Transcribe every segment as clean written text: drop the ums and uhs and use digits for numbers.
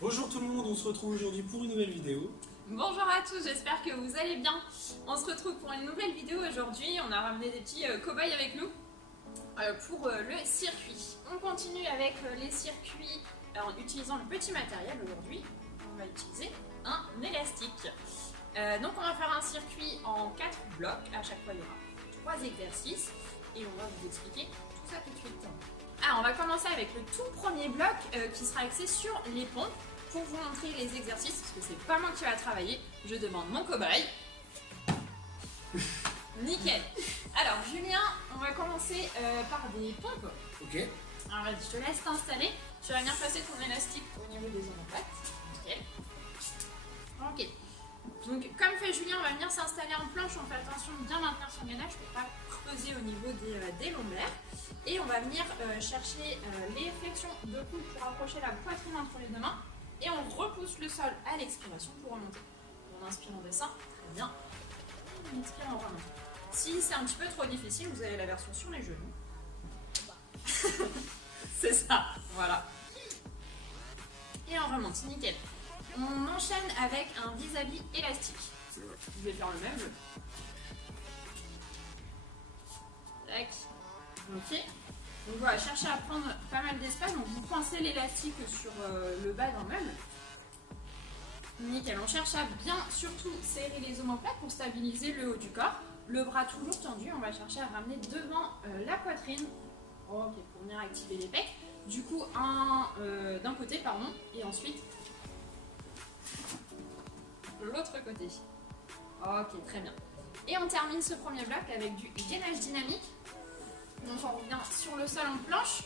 Bonjour tout le monde, on se retrouve aujourd'hui pour une nouvelle vidéo. Bonjour à tous, j'espère que vous allez bien. On se retrouve pour une nouvelle vidéo aujourd'hui. On a ramené des petits cobayes avec nous pour le circuit. On continue avec les circuits en utilisant le petit matériel aujourd'hui. On va utiliser un élastique. Donc on va faire un circuit en 4 blocs. À chaque fois il y aura 3 exercices et on va vous expliquer tout ça tout de suite. Alors on va commencer avec le tout premier bloc qui sera axé sur les pompes. Pour vous montrer les exercices, parce que c'est pas moi qui va travailler, je demande mon cobaye. Nickel. Alors Julien, on va commencer par des pompes. Ok. Alors vas-y, je te laisse t'installer. Tu vas venir placer ton élastique au niveau des omoplates. Nickel. Ok. Donc comme fait Julien, on va venir s'installer en planche. On fait attention de bien maintenir son gainage pour pas creuser au niveau des lombaires. Et on va venir chercher les flexions de coude pour approcher la poitrine entre les deux mains. Et on repousse le sol à l'expiration pour remonter. On inspire en dessin, très bien. On expire en remontant. Si c'est un petit peu trop difficile, vous avez la version sur les genoux. C'est ça, voilà. Et on remonte, nickel. On enchaîne avec un vis-à-vis élastique. Je vais faire le même. Tac. Ok. Donc voilà, cherchez à prendre pas mal d'espace. Donc vous coincez l'élastique sur le bas d'un meuble. Nickel. On cherche à bien surtout serrer les omoplates pour stabiliser le haut du corps. Le bras toujours tendu. On va chercher à ramener devant la poitrine. Ok, pour venir activer les pecs. Du coup, d'un côté, pardon. Et ensuite, l'autre côté. Ok, très bien. Et on termine ce premier bloc avec du gainage dynamique. Donc on revient sur le sol en planche.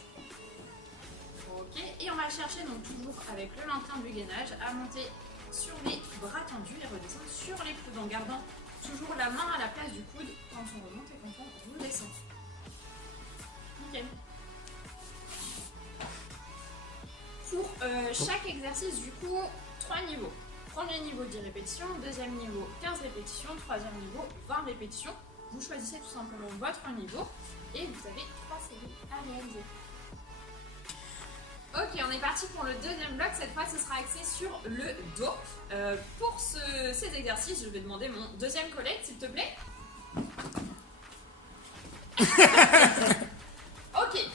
Ok, et on va chercher donc toujours avec le maintien du gainage à monter sur les bras tendus et redescendre sur les coudes en gardant toujours la main à la place du coude quand on remonte et quand on redescend. Nickel. Pour chaque exercice du coup, 3 niveaux. Premier niveau 10 répétitions, deuxième niveau 15 répétitions, troisième niveau 20 répétitions. Vous choisissez tout simplement votre niveau et vous avez 3 séries à réaliser. Ok, on est parti pour le deuxième bloc. Cette fois, ce sera axé sur le dos. Pour ces exercices, je vais demander mon deuxième collègue, s'il te plaît. Ok,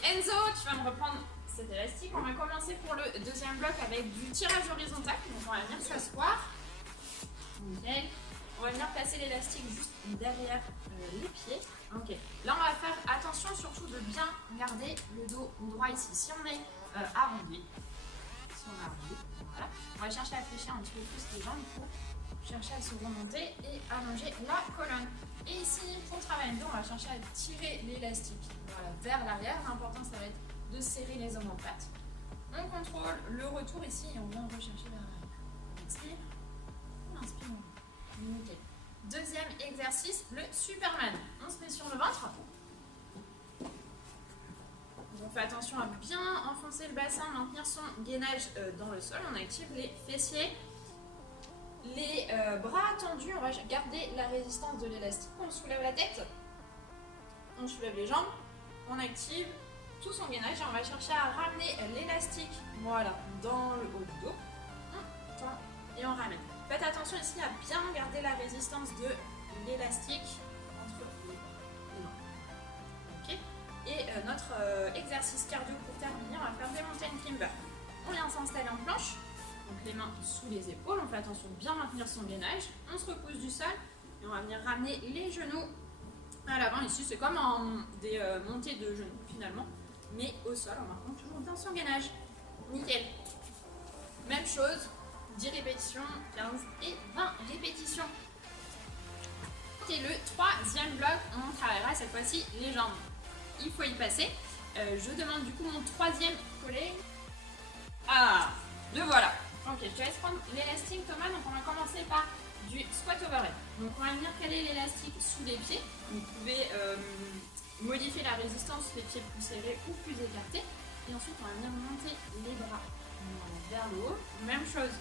Enzo, tu vas me reprendre cet élastique. On va commencer pour le deuxième bloc avec du tirage horizontal. Donc, on va venir s'asseoir. Nickel. On va venir placer l'élastique juste derrière les pieds. Ok. Là, on va faire attention surtout de bien garder le dos droit ici. Si on est arrondi, voilà. On va chercher à fléchir un petit peu plus les jambes pour chercher à se remonter et allonger la colonne. Et ici, pour travailler le dos, on va chercher à tirer l'élastique vers l'arrière. L'important, ça va être de serrer les omoplates. On contrôle le retour ici et on vient rechercher vers l'arrière. On expire, on inspire. Nickel. Deuxième exercice, le Superman. On se met sur le ventre. On fait attention à bien enfoncer le bassin, maintenir son gainage dans le sol. On active les fessiers, les bras tendus. On va garder la résistance de l'élastique. On soulève la tête, on soulève les jambes, on active tout son gainage et on va chercher à ramener l'élastique dans le haut du dos. On tend et on ramène. Faites attention ici à bien garder la résistance de l'élastique entre les mains. Ok. Et notre exercice cardio pour terminer, on va faire des mountain climbers. On vient s'installer en planche, donc les mains sous les épaules. On fait attention de bien maintenir son gainage. On se repousse du sol et on va venir ramener les genoux à l'avant. Ici, c'est comme des montées de genoux finalement, mais au sol, on marque toujours bien son gainage. Nickel. Même chose. 10 répétitions, 15 et 20 répétitions. Et le troisième bloc, on travaillera cette fois-ci les jambes. Il faut y passer. Je demande du coup mon troisième collègue. Ah, le voilà. Ok, je te laisse prendre l'élastique Thomas. Donc on va commencer par du squat overhead. Donc on va venir caler l'élastique sous les pieds. Vous pouvez modifier la résistance, les pieds plus serrés ou plus écartés. Et ensuite on va venir monter les bras vers le haut. Même chose.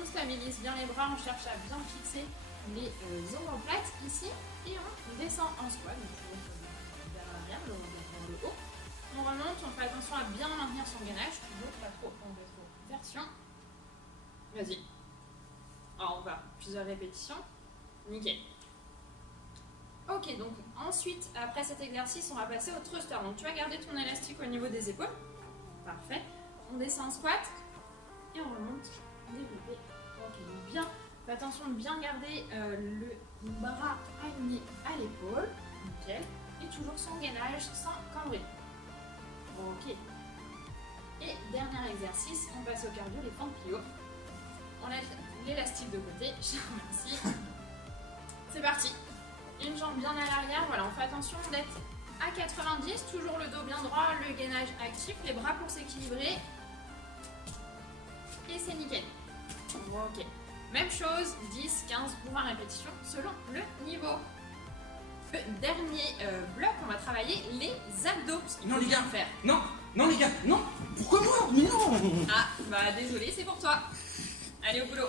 On stabilise bien les bras, on cherche à bien fixer les omoplates ici et on descend en squat, donc vers l'arrière, vers le haut. On remonte, on fait attention à bien maintenir son gainage, toujours pas trop en rétroversion. Vas-y. Alors on va plusieurs répétitions. Nickel. Ok, donc ensuite, après cet exercice, on va passer au thruster. Donc tu vas garder ton élastique au niveau des épaules. Parfait. On descend en squat et on remonte. Développé. Ok, donc bien. Fais attention de bien garder le bras aligné à l'épaule. Nickel. Et toujours sans gainage, sans cambrer. Ok. Et dernier exercice, on passe au cardio, les fentes plio. On lève l'élastique de côté. Je te remercie. C'est parti. Une jambe bien à l'arrière. Voilà, on fait attention d'être à 90, toujours le dos bien droit, le gainage actif, les bras pour s'équilibrer. Et c'est nickel. Ok. Même chose, 10, 15 ou 20 répétitions selon le niveau. Le dernier bloc, on va travailler les abdos. Non les gars, faire. non, les gars, non. Pourquoi moi? Mais non. Ah, bah désolé, c'est pour toi. Allez au boulot.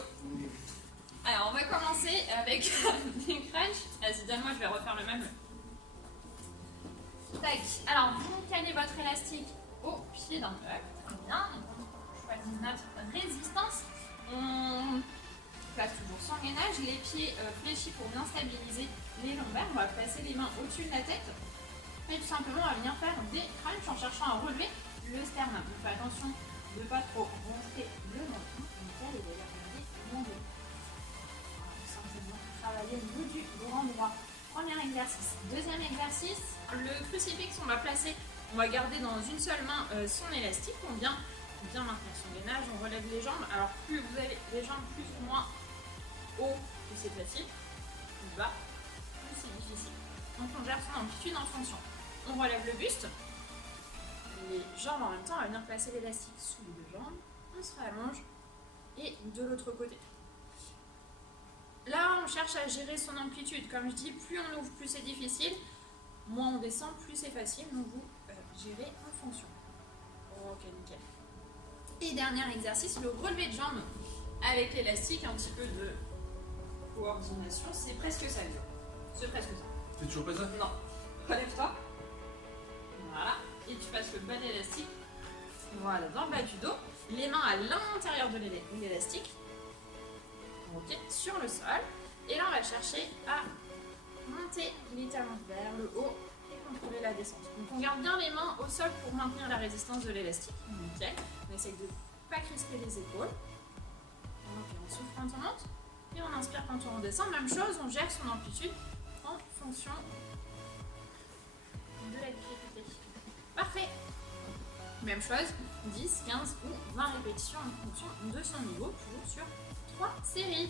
Alors, on va commencer avec des crunchs. Vas-y, donne-moi, je vais refaire le même. Tac. Alors, vous calez votre élastique au pied d'un bloc. Très bien. On choisit notre résistance. On place toujours sans gainage. Les pieds fléchis pour bien stabiliser les lombaires. On va placer les mains au-dessus de la tête. Et tout simplement, on va venir faire des crunchs en cherchant à relever le sternum. Donc, fais attention de ne pas trop gonfler le menton. Nickel, et d'ailleurs, regardez mon dos. Travailler au niveau du grand droit. Premier exercice. Deuxième exercice, le crucifix, on va placer, on va garder dans une seule main son élastique, on vient bien maintenir son gainage, on relève les jambes. Alors plus vous avez les jambes plus ou moins haut, plus c'est facile, plus bas, plus c'est difficile. Donc on gère son amplitude en fonction. On relève le buste, les jambes en même temps, on va venir placer l'élastique sous les deux jambes, on se rallonge et de l'autre côté. Là, on cherche à gérer son amplitude. Comme je dis, plus on ouvre, plus c'est difficile. Moins on descend, plus c'est facile. Donc, vous gérez en fonction. Ok, nickel. Et dernier exercice, le relevé de jambes avec l'élastique, un petit peu de coordination. C'est presque ça, Lio. C'est presque ça. C'est toujours pas ça? Non. Relève-toi. Voilà. Et tu passes le bas de l'élastique. Voilà, dans le bas du dos. Les mains à l'intérieur de l'élastique. Ok, sur le sol. Et là, on va chercher à monter les talons vers le haut et contrôler la descente. Donc, on garde bien les mains au sol pour maintenir la résistance de l'élastique. Nickel. On essaye de ne pas crisper les épaules. Ok, on souffle quand on monte et on inspire quand on redescend. Même chose, on gère son amplitude en fonction de la difficulté. Parfait. Même chose, 10, 15 ou 20 répétitions en fonction de son niveau, toujours sur 3 séries.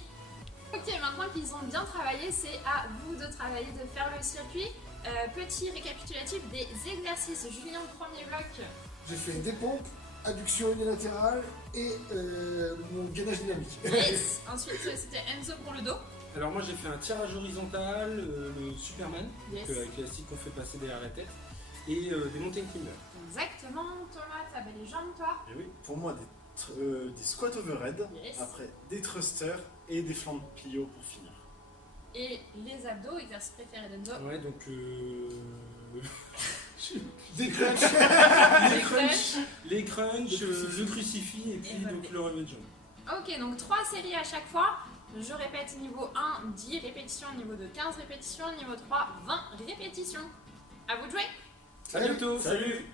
Ok, maintenant qu'ils ont bien travaillé, c'est à vous de travailler, de faire le circuit. Petit récapitulatif des exercices. Julien, premier bloc. J'ai fait des pompes, adduction unilatérale et mon gainage dynamique. Yes. Ensuite, c'était Enzo pour le dos. Alors moi j'ai fait un tirage horizontal, le Superman, Yes. donc, avec l'élastique qu'on fait passer derrière la tête, et des mountain climbers. Exactement. Thomas, t'as les jambes, toi. Et oui, pour moi, des squats overhead, Yes. après des thrusters et des flancs plio pour finir. Et les abdos, exercice préféré d'Enzo. Ouais, donc Des crunchs. Les crunchs. les crunchs, le crucifix et puis relevé. donc le relevé de jambes. Ok, donc 3 séries à chaque fois. Je répète, niveau 1, 10 répétitions, niveau 2, 15 répétitions, niveau 3, 20 répétitions. À vous de jouer. À bientôt. Salut.